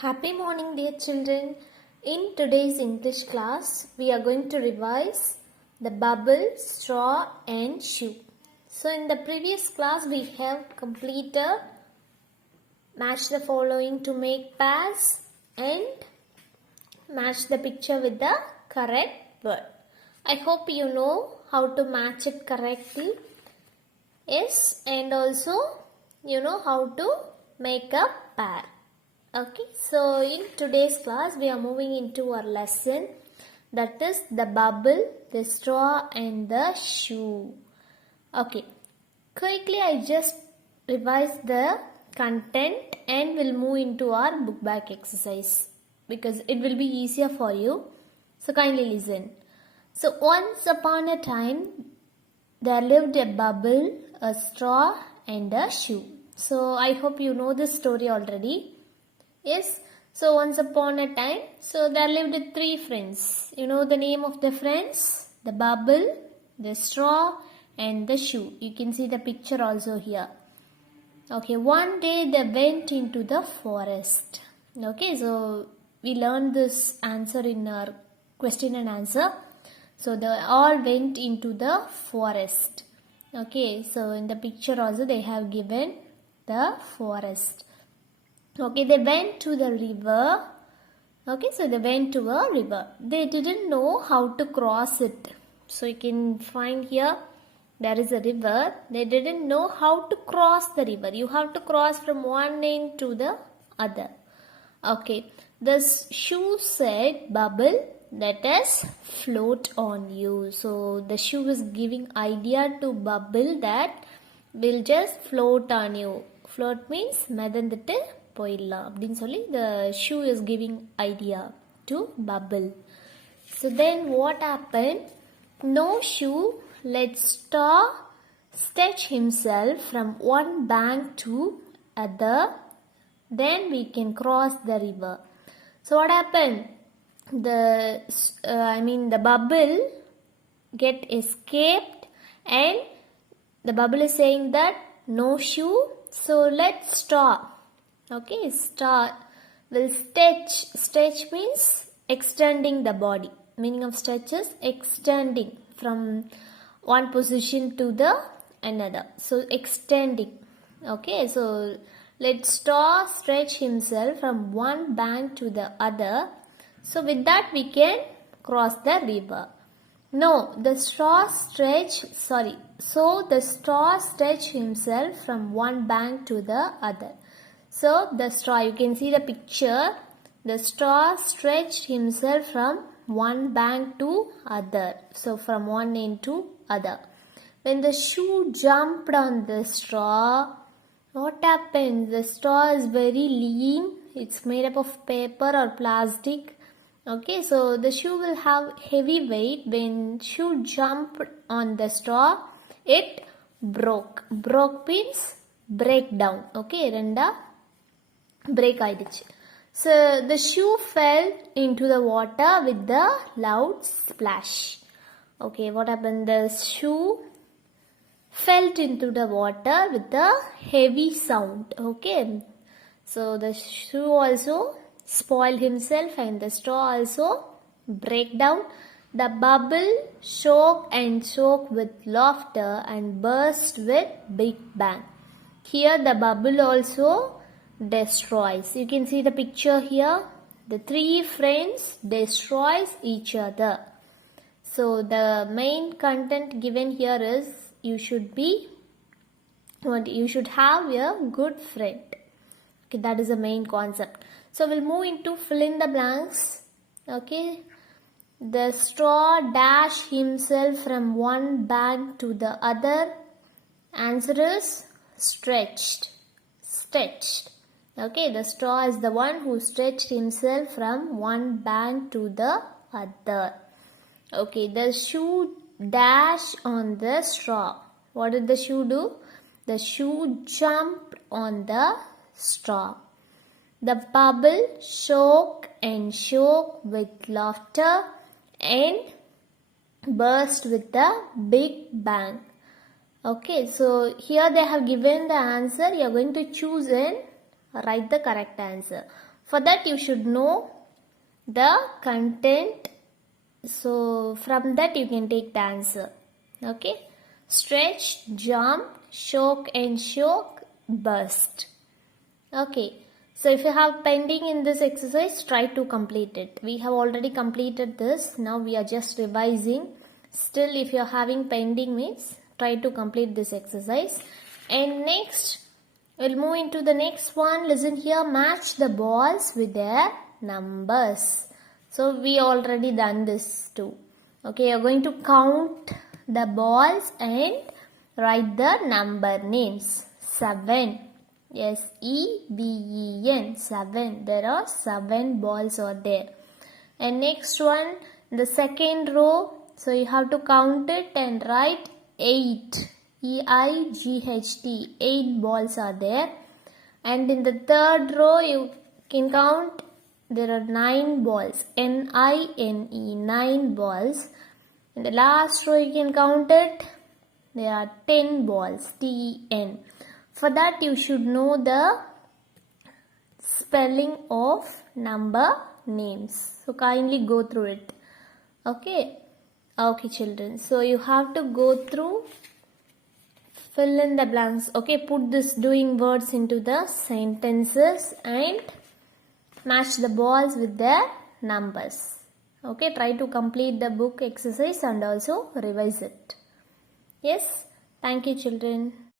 Happy morning, dear children. In today's English class, we are going to revise the bubble, straw, and shoe. So, in the previous class, we have completed match the following to make pairs and match the picture with the correct word. I hope you know how to match it correctly. Yes, and also you know how to make a pair. Okay, so in today's class we are moving into our lesson, that is the bubble, the straw and the shoe. Okay, quickly I just revise the content and we'll move into our book back exercise because it will be easier for you. So kindly listen. So once upon a time there lived a bubble, a straw and a shoe. So I hope you know this story already. Yes, so once upon a time, so there lived three friends. You know the name of the friends? The bubble, the straw and the shoe. You can see the picture also here. Okay, one day they went into the forest. Okay, so we learned this answer in our question and answer. So they all went into the forest. Okay, so in the picture also they have given the forest. Okay, they went to the river. Okay, so they went to a river. They didn't know how to cross it. So you can find here, there is a river. They didn't know how to cross the river. You have to cross from one end to the other. Okay, the shoe said, "Bubble, let us float on you." So the shoe is giving idea to Bubble that we'll just float on you. Float means medandittu போயிடலாம் அப்படின்னு சொல்லி the shoe is giving idea to Bubble. So then what happened? No shoe let straw stretch himself from one bank to other. Then we can cross the river. So what happened? The Bubble get escaped and the Bubble is saying that no shoe. So let's stop. Okay, start will stretch. Stretch means extending the body. Meaning of stretch is extending from one position to the another. So extending. Okay, so let straw stretch himself from one bank to the other. So with that we can cross the river. No, the straw So the straw stretched himself from one bank to the other. So the straw, you can see the picture. The straw stretched himself from one bank to other. So from one end to other. When the shoe jumped on the straw, what happened? The straw is very lean. It's made up of paper or plastic. Okay, so the shoe will have heavy weight. When shoe jumped on the straw, it broke. Broke means break down. Okay, renda break ஆயிடுச்சு. So the shoe fell into the water with the loud splash. Okay, what happened? The shoe fell into the water with a heavy sound. Okay, so the shoe also spoiled himself and the straw also break down. The bubble shook and shook with laughter and burst with big bang. Here the bubble also destroys. You can see the picture here. The three friends destroys each other. So the main content given here is you should have a good friend. Okay, that is the main concept. So we'll move into fill in the blanks. Okay, the straw dashed himself from one bank to the other. Answer is stretched. Okay, the straw is the one who stretched himself from one bank to the other. Okay, the shoe dashed on the straw. What did the shoe do? The shoe jumped on the straw. The bubble shook and shook with laughter and burst with a big bang. Okay, so here they have given the answer. You are going to choose and write the correct answer. For that you should know the content. So from that you can take the answer. Okay. Stretch, jump, shock and shock, burst. Okay. So if you have pending in this exercise, try to complete it. We have already completed this. Now we are just revising. Still, if you are having pending means, try to complete this exercise. And next, we'll move into the next one. Listen here. Match the balls with their numbers. So we already done this too. Okay, you're going to count the balls and write the number names. 7. S-E-V-E-N, 7. There are 7 balls are there. And next one, the second row. So you have to count it and write 8. E-I-G-H-T, 8 balls are there. And in the third row, you can count, there are 9 balls. N-I-N-E, 9 balls. In the last row, you can count it. There are 10 balls. T-E-N. For that, you should know the spelling of number names. So, kindly go through it. Okay. Okay, children. So, you have to go through, fill in the blanks. Okay, put this doing words into the sentences and match the balls with their numbers. Okay, try to complete the book exercise and also revise it. Yes, thank you, children.